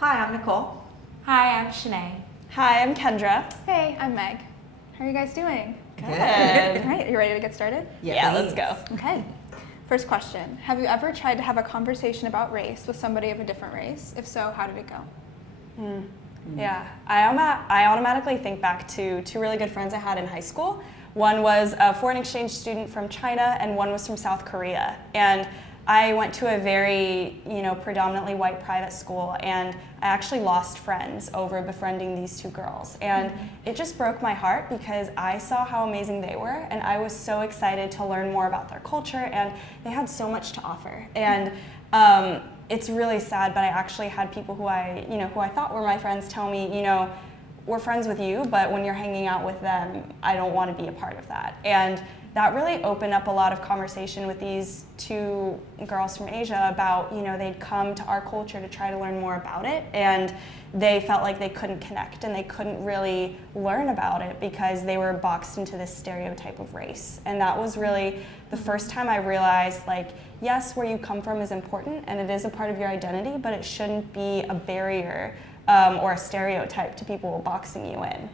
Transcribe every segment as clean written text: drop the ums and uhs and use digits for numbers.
Hi, I'm Nicole. Hi, I'm Shanae. Hi, I'm Kendra. Hey, I'm Meg. How are you guys doing? Good. All right, are you ready to get started? Yeah, let's go. Okay. First question. Have you ever tried to have a conversation about race with somebody of a different race? If so, how did it go? Yeah, I automatically think back to two really good friends I had in high school. One was a foreign exchange student from China and one was from South Korea. And I went to a very, predominantly white private school, and I actually lost friends over befriending these two girls. And it just broke my heart because I saw how amazing they were, and I was so excited to learn more about their culture, and they had so much to offer. And it's really sad, but I actually had people who I thought were my friends tell me, we're friends with you, but when you're hanging out with them, I don't want to be a part of that. And that really opened up a lot of conversation with these two girls from Asia about, they'd come to our culture to try to learn more about it, and they felt like they couldn't connect and they couldn't really learn about it because they were boxed into this stereotype of race. And that was really the first time I realized, yes, where you come from is important and it is a part of your identity, but it shouldn't be a barrier or a stereotype to people boxing you in,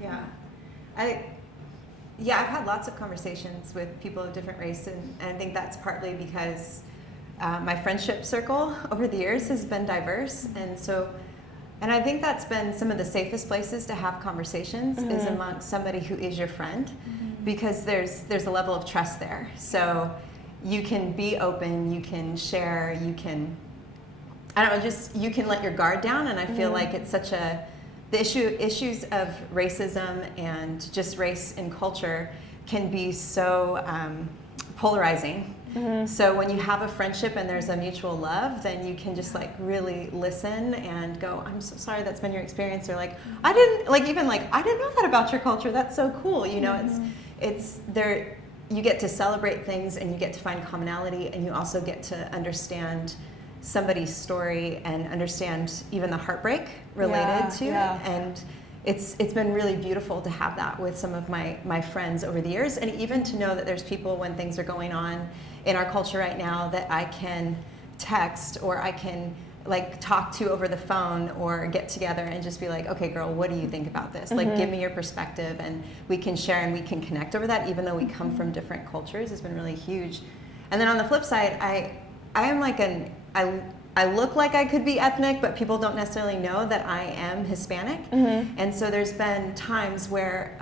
Yeah. I've had lots of conversations with people of different races, and I think that's partly because my friendship circle over the years has been diverse, and I think that's been some of the safest places to have conversations is amongst somebody who is your friend, because there's a level of trust there. So you can be open, you can share, you can, you can let your guard down, and I feel like it's such the issues of racism and just race and culture can be so polarizing. So when you have a friendship and there's a mutual love, then you can just really listen and go, I'm so sorry that's been your experience. Or I didn't know that about your culture. That's so cool. It's there. You get to celebrate things and you get to find commonality, and you also get to understand somebody's story and understand even the heartbreak related to it. And it's been really beautiful to have that with some of my friends over the years, and even to know that there's people when things are going on in our culture right now that I can text or I can talk to over the phone or get together and just be like, okay girl, what do you think about this? Give me your perspective, and we can share and we can connect over that, even though we come from different cultures. Has been really huge. And then on the flip side, I am I look like I could be ethnic, but people don't necessarily know that I am Hispanic. And so there's been times where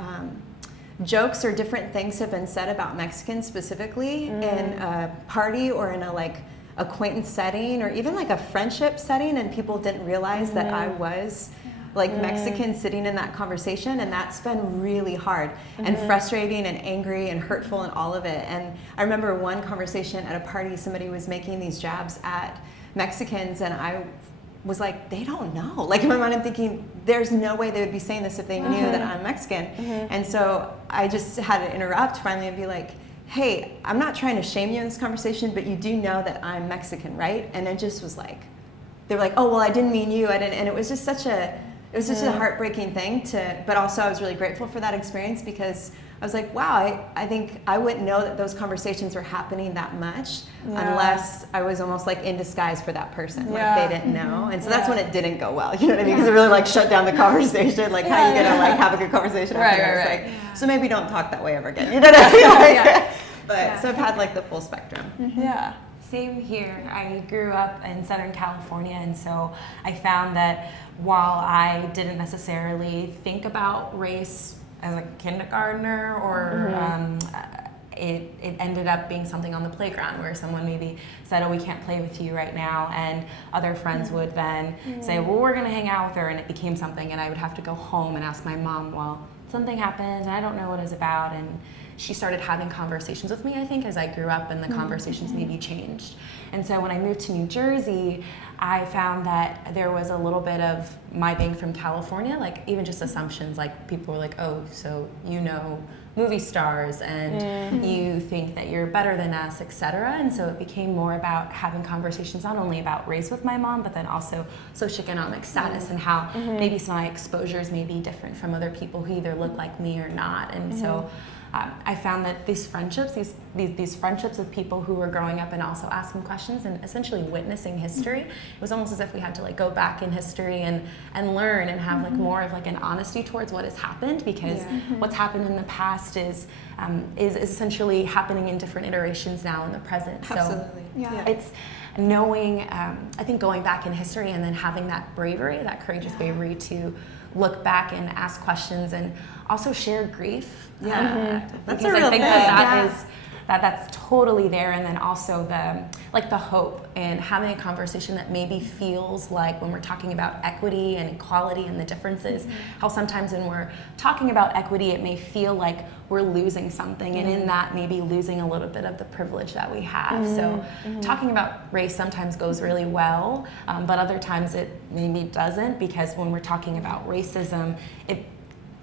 jokes or different things have been said about Mexicans specifically in a party or in a acquaintance setting or even a friendship setting, and people didn't realize that I was Mexican sitting in that conversation, and that's been really hard and frustrating and angry and hurtful and all of it. And I remember one conversation at a party, somebody was making these jabs at Mexicans, and I was like, they don't know. In my mind I'm thinking, there's no way they would be saying this if they knew that I'm Mexican. And so I just had to interrupt finally and be like, hey, I'm not trying to shame you in this conversation, but you do know that I'm Mexican, right? And it just was they were like, oh, well, I didn't mean you. I didn't. And it was just such a heartbreaking thing but also I was really grateful for that experience, because I was like, wow, I think I wouldn't know that those conversations were happening that much unless I was almost in disguise for that person. They didn't know. And so that's when it didn't go well. You know what I mean? Because it really shut down the conversation. How are you going to have a good conversation after that? So maybe don't talk that way ever again. You know what I mean? But so I've had the full spectrum. Yeah. Same here. I grew up in Southern California, and so I found that while I didn't necessarily think about race as a kindergartner or it ended up being something on the playground where someone maybe said, oh, we can't play with you right now, and other friends would then say, well, we're going to hang out with her, and it became something, and I would have to go home and ask my mom, well, something happened and I don't know what it's about, and she started having conversations with me, I think, as I grew up, and the conversations maybe changed. And so when I moved to New Jersey, I found that there was a little bit of my being from California, even just assumptions, people were like, oh, so movie stars, and you think that you're better than us, etc. And so it became more about having conversations not only about race with my mom, but then also socioeconomic status and how maybe some of my exposures may be different from other people who either look like me or not. And so I found that these friendships, these friendships with people who were growing up and also asking questions and essentially witnessing history, it was almost as if we had to like go back in history and learn and have like more of like an honesty towards what has happened, because what's happened in the past is essentially happening in different iterations now in the present. Absolutely. Yeah. It's knowing, I think going back in history and then having that bravery, that courageous bravery to look back and ask questions and also share grief. That's Because a real I think thing. that's totally there. And then also the hope and having a conversation that maybe feels like when we're talking about equity and equality and the differences, how sometimes when we're talking about equity, it may feel like we're losing something, and in that maybe losing a little bit of the privilege that we have. So talking about race sometimes goes really well, but other times it maybe doesn't, because when we're talking about racism, it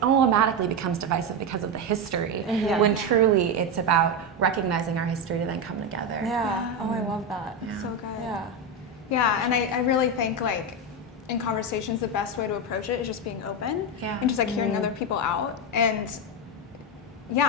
automatically becomes divisive because of the history, when truly it's about recognizing our history to then come together. Yeah. Oh, I love that. So good. Yeah. Yeah, and I really think like in conversations the best way to approach it is just being open and just like hearing other people out, and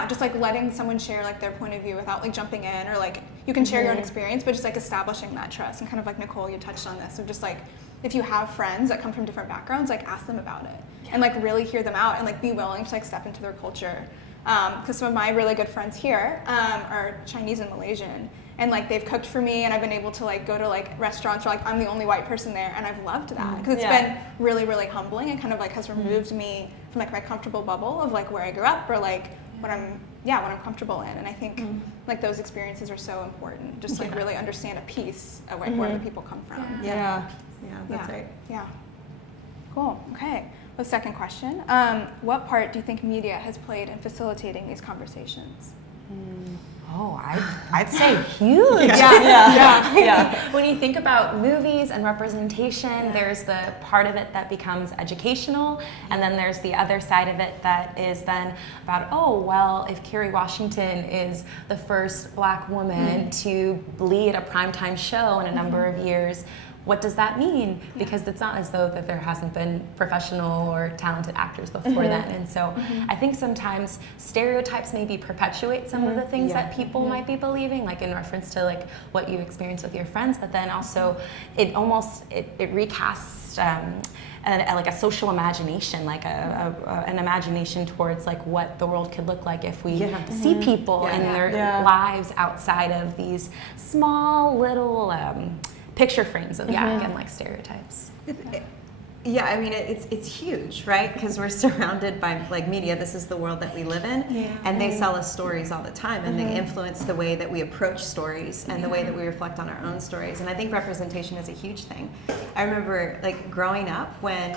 just like letting someone share like their point of view without like jumping in, or like you can share your own experience, but just like establishing that trust. And kind of like Nicole, you touched on this, of just like if you have friends that come from different backgrounds, like ask them about it and like really hear them out and like be willing to like step into their culture. Because some of my really good friends here are Chinese and Malaysian, and like they've cooked for me, and I've been able to like go to like restaurants where like I'm the only white person there, and I've loved that because it's been really, really humbling, and kind of like has removed me from like my comfortable bubble of like where I grew up, or like what I'm comfortable in. And I think like those experiences are so important, just like really understand a piece of like where the people come from. Yeah, that's right. Yeah. Cool. Okay. The second question, what part do you think media has played in facilitating these conversations? Oh, I'd say huge. When you think about movies and representation, there's the part of it that becomes educational, and then there's the other side of it that is then about, oh, well, if Kerry Washington is the first Black woman to lead a primetime show in a number of years, what does that mean? Because it's not as though that there hasn't been professional or talented actors before then. And so I think sometimes stereotypes maybe perpetuate some of the things that people might be believing, like in reference to like what you experience with your friends, but then also it recasts like a social imagination, like an imagination towards like what the world could look like if we see people in their lives outside of these small little picture frames of again, like stereotypes. Yeah, I mean it's huge, right? Because we're surrounded by like media. This is the world that we live in, and they sell us stories all the time, and they influence the way that we approach stories and the way that we reflect on our own stories. And I think representation is a huge thing. I remember like growing up when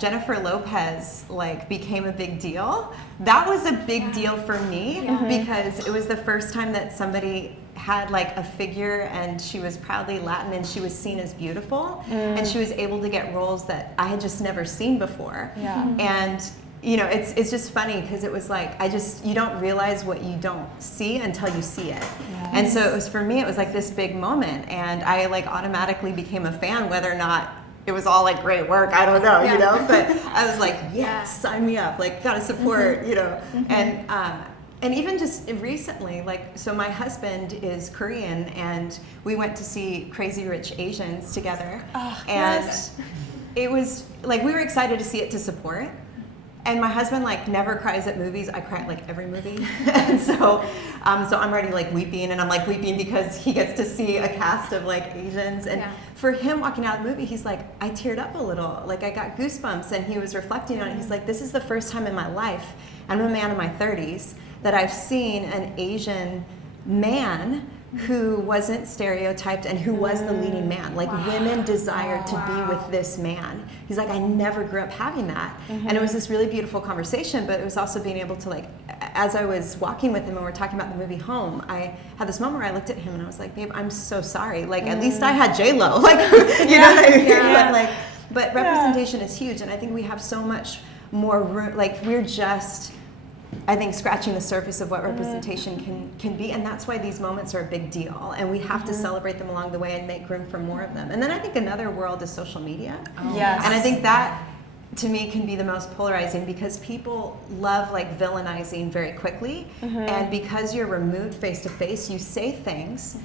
Jennifer Lopez like became a big deal. That was a big deal for me because it was the first time that somebody had like a figure, and she was proudly Latin, and she was seen as beautiful, and she was able to get roles that I had just never seen before. And you know, it's just funny because it was like you don't realize what you don't see until you see it. And so it was, for me, it was like this big moment, and I like automatically became a fan, whether or not it was all like great work, I don't know, you know, but I was like, yes, sign me up, like gotta support, you know. And even just recently, like, so my husband is Korean, and we went to see Crazy Rich Asians together, and it was like we were excited to see it to support. And my husband like never cries at movies. I cry at like every movie, and so I'm already like weeping, and I'm like weeping because he gets to see a cast of like Asians, and for him walking out of the movie, he's like, I teared up a little, like I got goosebumps, and he was reflecting on it. He's like, this is the first time in my life, I'm a man in my 30s, that I've seen an Asian man who wasn't stereotyped and who was the leading man. Like women desired to be with this man. He's like, I never grew up having that. And it was this really beautiful conversation, but it was also being able to like, as I was walking with him and we're talking about the movie Home, I had this moment where I looked at him and I was like, babe, I'm so sorry. Like at least I had J-Lo, like, you know what I mean? But representation is huge, and I think we have so much more room, like we're just, I think, scratching the surface of what representation can be, and that's why these moments are a big deal, and we have to celebrate them along the way and make room for more of them. And then I think another world is social media. And I think that to me can be the most polarizing, because people love like villainizing very quickly, and because you're removed face to face, you say things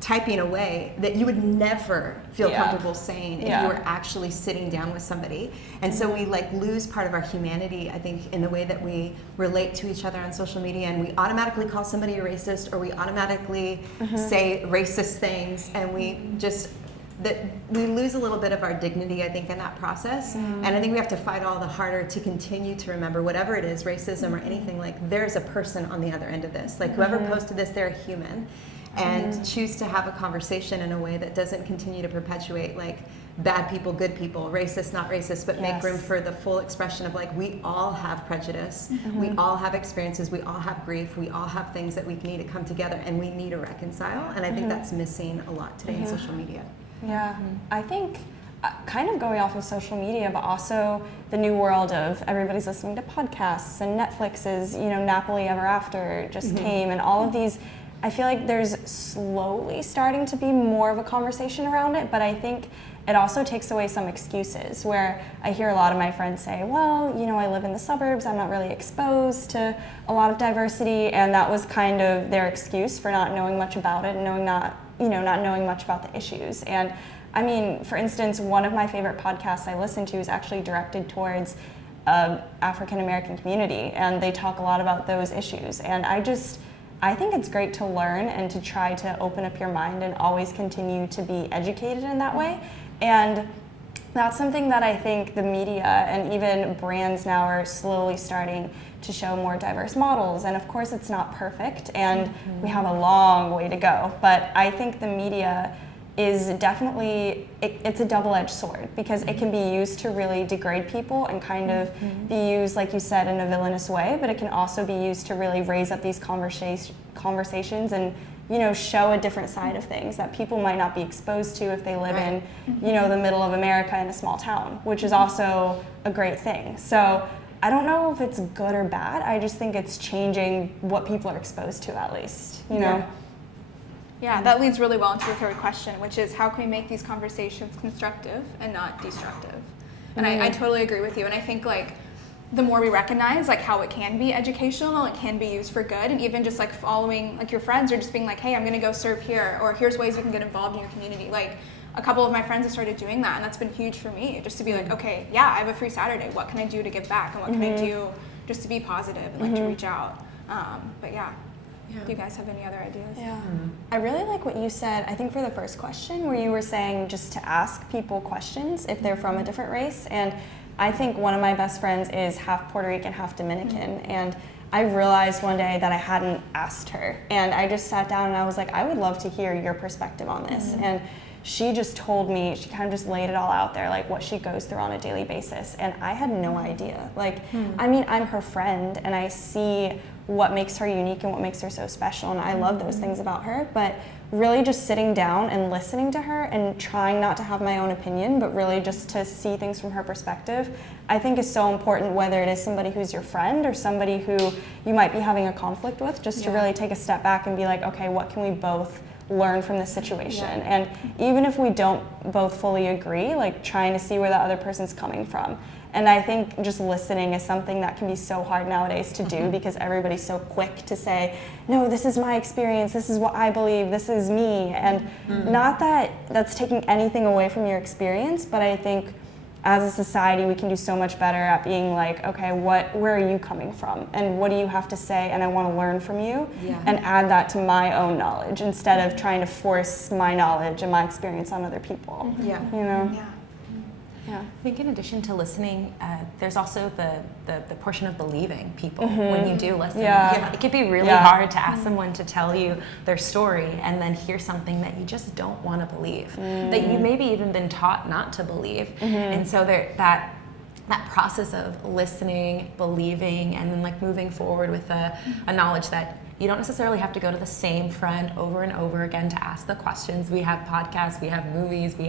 typing away that you would never feel comfortable saying if you were actually sitting down with somebody. And so we like lose part of our humanity, I think, in the way that we relate to each other on social media, and we automatically call somebody a racist, or we automatically say racist things, and we just that we lose a little bit of our dignity, I think, in that process. And I think we have to fight all the harder to continue to remember, whatever it is, racism or anything, like there's a person on the other end of this. Like whoever posted this, they're a human. And choose to have a conversation in a way that doesn't continue to perpetuate like bad people, good people, racist, not racist, but make room for the full expression of like, we all have prejudice, we all have experiences, we all have grief, we all have things that we need to come together and we need to reconcile. And I think that's missing a lot today in social media. Yeah, I think kind of going off of social media, but also the new world of everybody's listening to podcasts, and Netflix's, Napoli Ever After just came, and all of these, I feel like there's slowly starting to be more of a conversation around it, but I think it also takes away some excuses, where I hear a lot of my friends say, well, I live in the suburbs, I'm not really exposed to a lot of diversity, and that was kind of their excuse for not knowing much about it and not knowing much about the issues. And I mean, for instance, one of my favorite podcasts I listen to is actually directed towards African American community, and they talk a lot about those issues. And I think it's great to learn and to try to open up your mind and always continue to be educated in that way. And that's something that I think the media and even brands now are slowly starting to show more diverse models. And of course it's not perfect, and we have a long way to go. But I think the media is definitely, it's a double-edged sword, because it can be used to really degrade people and kind of be used, like you said, in a villainous way, but it can also be used to really raise up these conversations and show a different side of things that people might not be exposed to if they live in, the middle of America in a small town, which is also a great thing. So I don't know if it's good or bad. I just think it's changing what people are exposed to, at least, Yeah, that leads really well into the third question, which is how can we make these conversations constructive and not destructive? And I totally agree with you. And I think like the more we recognize like how it can be educational, it can be used for good, and even just like following like your friends, or just being like, hey, I'm gonna go serve here, or here's ways we can get involved in your community. Like a couple of my friends have started doing that, and that's been huge for me, just to be like, okay, yeah, I have a free Saturday. What can I do to give back, and what can I do just to be positive and like to reach out? But yeah. Do you guys have any other ideas? Yeah. I really like what you said, I think for the first question, where you were saying just to ask people questions if they're from a different race. And I think one of my best friends is half Puerto Rican, half Dominican. And I realized one day that I hadn't asked her. And I just sat down and I was like, I would love to hear your perspective on this. And she just told me, she kind of just laid it all out there, like what she goes through on a daily basis. And I had no idea. Like, I mean, I'm her friend, and I see what makes her unique and what makes her so special, and I love those things about her, but really just sitting down and listening to her and trying not to have my own opinion, but really just to see things from her perspective, I think is so important, whether it is somebody who's your friend or somebody who you might be having a conflict with, just to really take a step back and be like, okay, what can we both learn from this situation? And even if we don't both fully agree, like trying to see where the other person's coming from. And I think just listening is something that can be so hard nowadays to do, because everybody's so quick to say, no, this is my experience, this is what I believe, this is me. And not that that's taking anything away from your experience, but I think as a society we can do so much better at being like, okay, where are you coming from? And what do you have to say? And I want to learn from you and add that to my own knowledge, instead of trying to force my knowledge and my experience on other people. Yeah. I think in addition to listening, there's also the portion of believing people when you do listen. It can be really hard to ask someone to tell you their story and then hear something that you just don't want to believe, that you maybe even been taught not to believe. And so that process of listening, believing, and then like moving forward with a knowledge that you don't necessarily have to go to the same friend over and over again to ask the questions. We have podcasts, we have movies, we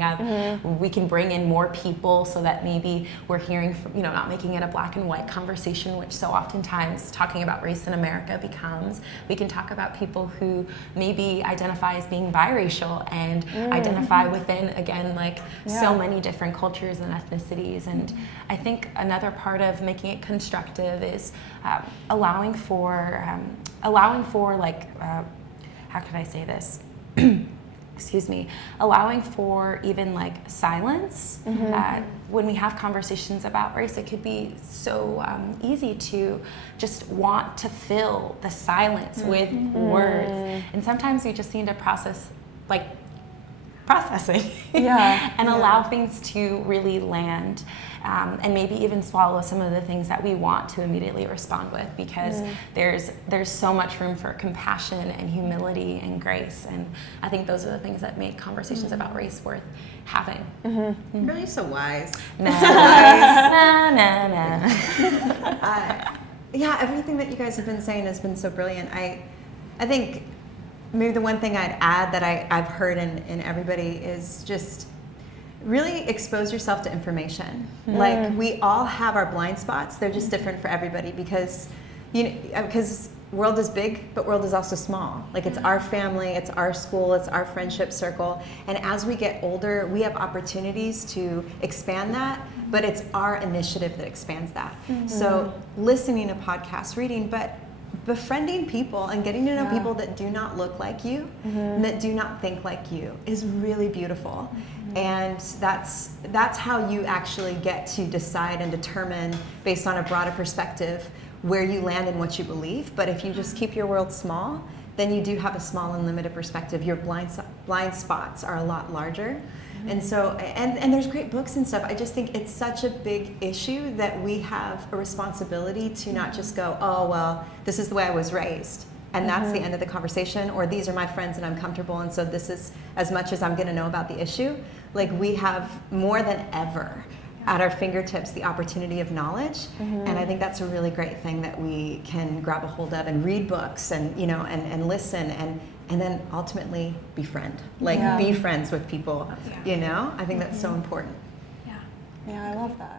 can bring in more people so that maybe we're hearing from, you know, not making it a black and white conversation, which so oftentimes talking about race in America becomes. We can talk about people who maybe identify as being biracial and identify within, again, like so many different cultures and ethnicities. And I think another part of making it constructive is allowing for like, how could I say this? Excuse me, allowing for even like silence. When we have conversations about race, it could be so easy to just want to fill the silence with words. And sometimes we just need to processing and allow things to really land. And maybe even swallow some of the things that we want to immediately respond with, because there's so much room for compassion and humility and grace, and I think those are the things that make conversations about race worth having. Really so wise. Yeah, everything that you guys have been saying has been so brilliant. I think maybe the one thing I'd add that I've heard in everybody is just really expose yourself to information. Like, we all have our blind spots. They're just different for everybody, because because world is big, but world is also small. Like, it's our family, it's our school, it's our friendship circle. And as we get older, we have opportunities to expand that, but it's our initiative that expands that. So listening to podcasts, reading, but befriending people and getting to know people that do not look like you and that do not think like you is really beautiful. And that's how you actually get to decide and determine, based on a broader perspective, where you land and what you believe. But if you just keep your world small, then you do have a small and limited perspective. Your blind spots are a lot larger. And so, and there's great books and stuff. I just think it's such a big issue that we have a responsibility to not just go, oh, well, this is the way I was raised, and that's the end of the conversation, or these are my friends and I'm comfortable, and so this is as much as I'm gonna know about the issue. Like, we have more than ever at our fingertips the opportunity of knowledge, and I think that's a really great thing that we can grab a hold of and read books and, you know, and listen and then ultimately befriend. Like, be friends with people, you know? I think that's so important. Yeah, I love that.